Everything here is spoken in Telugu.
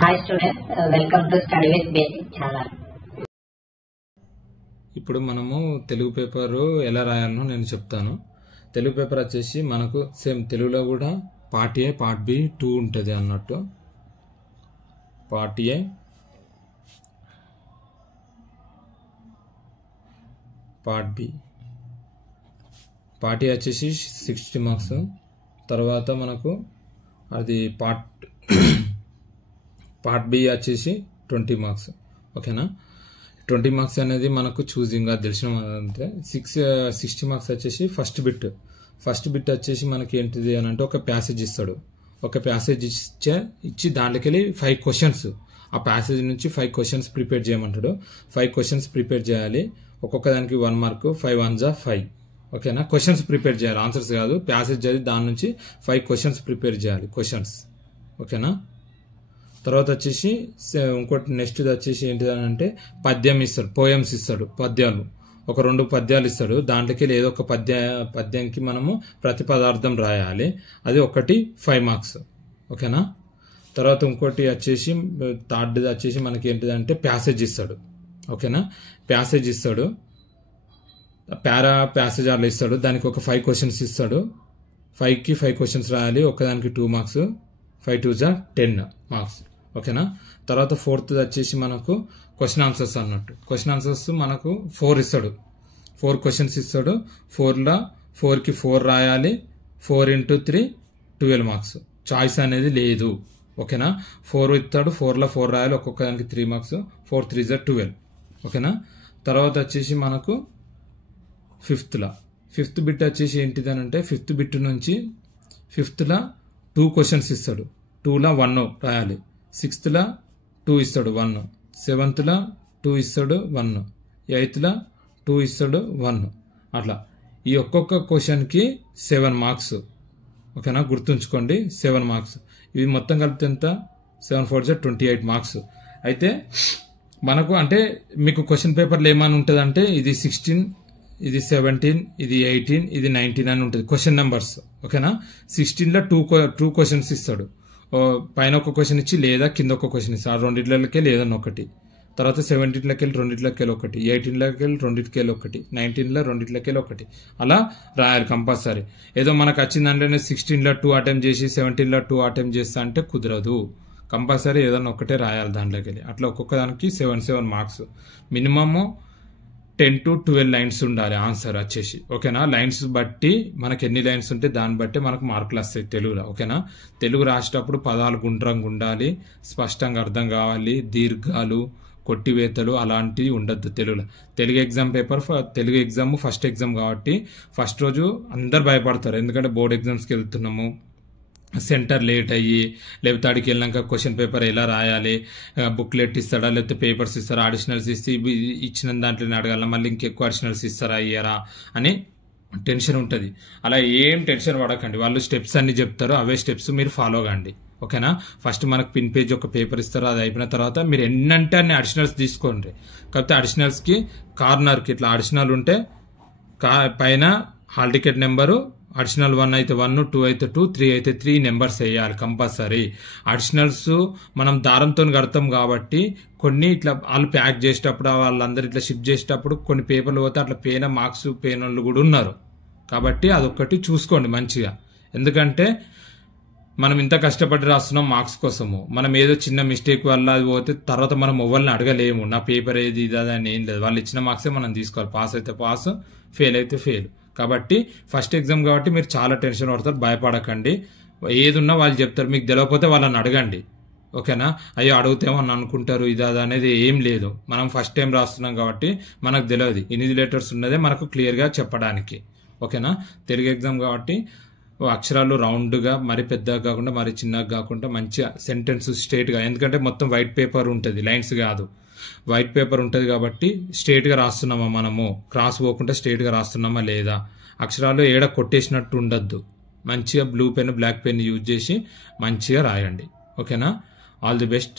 Hi students, welcome to Study with Basic channel. ఇప్పుడు మనము తెలుగు పేపర్ ఎలా రాయాలనో నేను చెప్తాను. తెలుగు పేపర్ వచ్చేసి మనకు సేమ్ తెలుగులో కూడా పార్ట్ ఏ పార్ట్ బి 2 ఉంటుంది అన్నట్టు. Part A part B. Part A వచ్చేసి 60 మార్క్స్, తర్వాత మనకు అది పార్ట్ బి వచ్చేసి 20 మార్క్స్. ఓకేనా, 20 మార్క్స్ అనేది మనకు చూజింగ్గా తెలిసిన అంతే. 60 మార్క్స్ వచ్చేసి ఫస్ట్ బిట్ వచ్చేసి మనకి ఏంటిది అని అంటే ఒక ప్యాసేజ్ ఇస్తాడు. ఒక ప్యాసేజ్ ఇచ్చి దాంట్లోకి వెళ్ళి 5 క్వశ్చన్స్, ఆ ప్యాసేజ్ నుంచి 5 క్వశ్చన్స్ ప్రిపేర్ చేయమంటాడు. 5 క్వశ్చన్స్ ప్రిపేర్ చేయాలి. ఒక్కొక్క దానికి 1 మార్క్, 5 1 జా 5. ఓకేనా, క్వశ్చన్స్ ప్రిపేర్ చేయాలి, ఆన్సర్స్ కాదు. ప్యాసేజ్ చదివి దాని నుంచి 5 క్వశ్చన్స్ ప్రిపేర్ చేయాలి, క్వశ్చన్స్. ఓకేనా, తర్వాత వచ్చేసి ఇంకోటి నెక్స్ట్ వచ్చేసి ఏంటిదని అంటే పద్యం ఇస్తాడు, పోయమ్స్ ఇస్తాడు, పద్యాలు. ఒక 2 పద్యాలు ఇస్తాడు. దాంట్లోకి ఏదో ఒక పద్యంకి మనము ప్రతిపదార్థం రాయాలి. అది ఒకటి 5 మార్క్స్. ఓకేనా, తర్వాత ఇంకోటి వచ్చేసి థర్డ్ వచ్చేసి మనకి ఏంటిదంటే ప్యాసేజ్ ఇస్తాడు. ఓకేనా, ప్యాసేజ్ ఇస్తాడు, ప్యాసేజ్ అలా ఇస్తాడు. దానికి ఒక 5 క్వశ్చన్స్ ఇస్తాడు. 5కి 5 క్వశ్చన్స్ రాయాలి. ఒకదానికి 2 మార్క్స్, 5 2 జా 10 మార్క్స్. ఓకేనా, తర్వాత ఫోర్త్ వచ్చేసి మనకు క్వశ్చన్ ఆన్సర్స్ అన్నట్టు. క్వశ్చన్ ఆన్సర్స్ మనకు 4 ఇస్తాడు, 4 క్వశ్చన్స్ ఇస్తాడు. 4కి 4 రాయాలి. 4 × 3 12 మార్క్స్. చాయిస్ అనేది లేదు. ఓకేనా, 4 ఇస్తాడు, 4లో 4 రాయాలి. ఒక్కొక్క దానికి 3 మార్క్స్. 4 3 జా 12. ఓకేనా, తర్వాత వచ్చేసి మనకు ఫిఫ్త్ బిట్ వచ్చేసి ఏంటిదని అంటే ఫిఫ్త్ బిట్ నుంచి 5th 2 క్వశ్చన్స్ ఇస్తాడు. 2లో 1 రాయాలి. 6th 2 ఇస్తాడు 1, 7th 2 ఇస్తాడు 1, 8th 2 ఇస్తాడు 1. అట్లా ఈ ఒక్కొక్క క్వశ్చన్కి 7 మార్క్స్. ఓకేనా, గుర్తుంచుకోండి, 7 మార్క్స్. ఇవి మొత్తం కలిపితే ఎంత? 7 4 జా 28 మార్క్స్. అయితే మనకు అంటే మీకు క్వశ్చన్ పేపర్లో ఏమని ఉంటుంది అంటే ఇది 16, ఇది 17, ఇది 18, ఇది 19 అని ఉంటుంది క్వశ్చన్ నెంబర్స్. ఓకేనా, 16లో 2 క్వశ్చన్స్ ఇస్తాడు. పైన ఒక క్వశ్చన్ ఇచ్చి లేదా కింద ఒక క్వశ్చన్ ఇస్తాడు. ఆ రెండిట్లకి లేదని ఒకటి. తర్వాత 17లోకి వెళ్ళి రెండిట్లకి వెళ్ళి ఒకటి, 18లోకి వెళ్ళి రెండింటికి వెళ్ళి ఒకటి, 19లో రెండిట్లకి వెళ్ళి ఒకటి. అలా రాయాలి కంపల్సరీ. ఏదో మనకు వచ్చిందంటే 16లో 2 అటెంప్ట్ చేసి 17లో 2 అటెంప్ట్ చేస్తా అంటే కుదరదు. కంపల్సరీ ఏదన్నా ఒకటే రాయాలి దాంట్లోకి వెళ్ళి. అట్లా ఒక్కొక్క దానికి 7 మార్క్స్. మినిమము 10 to 12 లైన్స్ ఉండాలి ఆన్సర్ వచ్చేసి. ఓకేనా, లైన్స్ బట్టి మనకి ఎన్ని లైన్స్ ఉంటే దాన్ని బట్టి మనకు మార్కులు వస్తాయి తెలుగులో. ఓకేనా, తెలుగు రాసేటప్పుడు పదాలు గుండ్రంగా ఉండాలి, స్పష్టంగా అర్థం కావాలి. దీర్ఘాలు, కొట్టివేతలు అలాంటివి ఉండద్దు తెలుగులో. తెలుగు ఎగ్జామ్ ఫస్ట్ ఎగ్జామ్ కాబట్టి ఫస్ట్ రోజు అందరు భయపడతారు. ఎందుకంటే బోర్డ్ ఎగ్జామ్స్కి వెళ్తున్నాము, సెంటర్ లేట్ అయ్యి, లేకపోతే ఆడికి వెళ్ళాక క్వశ్చన్ పేపర్ ఎలా రాయాలి, బుక్లెట్ ఇస్తాడా లేకపోతే పేపర్స్ ఇస్తారా, అడిషనల్స్ ఇస్తే ఇచ్చిన దాంట్లోనే అడగాల, మళ్ళీ ఇంకెక్కువ అడిషనల్స్ ఇస్తారా ఇయ్యరా అని టెన్షన్ ఉంటుంది. అలా ఏం టెన్షన్ పడకండి, వాళ్ళు స్టెప్స్ అన్ని చెప్తారు, అవే స్టెప్స్ మీరు ఫాలో కండి. ఓకేనా, ఫస్ట్ మనకు పిన్ పేజ్ ఒక పేపర్ ఇస్తారు. అది అయిపోయిన తర్వాత మీరు ఎన్నంటే అన్ని అడిషనల్స్ తీసుకోండి. కాకపోతే అడిషనల్స్కి కార్నర్కి ఇట్లా అడిషనల్ ఉంటే పైన హాల్ టికెట్ నెంబరు అడిషనల్ 1 అయితే 1, 2 అయితే 2, 3 అయితే 3 నెంబర్స్ వేయాలి కంపల్సరీ. అడిషనల్స్ మనం దారంతో కడతాం కాబట్టి కొన్ని ఇట్లా వాళ్ళు ప్యాక్ చేసేటప్పుడు వాళ్ళందరూ ఇట్లా షిప్ చేసేటప్పుడు కొన్ని పేపర్లు పోతే అట్లా మార్క్స్ పేన వాళ్ళు కూడా ఉన్నారు. కాబట్టి అదొక్కటి చూసుకోండి మంచిగా. ఎందుకంటే మనం ఇంత కష్టపడి రాస్తున్నాం మార్క్స్ కోసము. మనం ఏదో చిన్న మిస్టేక్ వల్ల అది పోతే తర్వాత మనం ఎవరిని అడగలేము, నా పేపర్ ఏది ఇది అని ఏం లేదు. వాళ్ళు ఇచ్చిన మార్క్సే మనం తీసుకోవాలి. పాస్ అయితే పాస్, ఫెయిల్ అయితే ఫెయిల్. కాబట్టి ఫస్ట్ ఎగ్జామ్ కాబట్టి మీరు చాలా టెన్షన్ పడతారు, భయపడకండి. ఏది ఉన్నా వాళ్ళు చెప్తారు, మీకు తెలియకపోతే వాళ్ళని అడగండి. ఓకేనా, అయ్యో అడుగుతామో అని అనుకుంటారు, ఇది అనేది ఏం లేదు. మనం ఫస్ట్ టైం రాస్తున్నాం కాబట్టి మనకు తెలియదు. ఇన్విజిలేటర్స్ ఉన్నదే మనకు క్లియర్గా చెప్పడానికి. ఓకేనా, తెలుగు ఎగ్జామ్ కాబట్టి అక్షరాలు రౌండ్గా, మరి పెద్దగా కాకుండా మరి చిన్నగా కాకుండా మంచిగా సెంటెన్స్ స్ట్రేట్గా. ఎందుకంటే మొత్తం వైట్ పేపర్ ఉంటుంది, లైన్స్ కాదు, వైట్ పేపర్ ఉంటుంది కాబట్టి స్ట్రేట్గా రాస్తున్నామా, మనము క్రాస్ పోకుండా స్ట్రేట్గా రాస్తున్నామా లేదా, అక్షరాలు ఏడ కొట్టేసినట్టు ఉండద్దు. మంచిగా blue pen, black pen use చేసి మంచిగా రాయండి. ఓకేనా, ఆల్ ది బెస్ట్.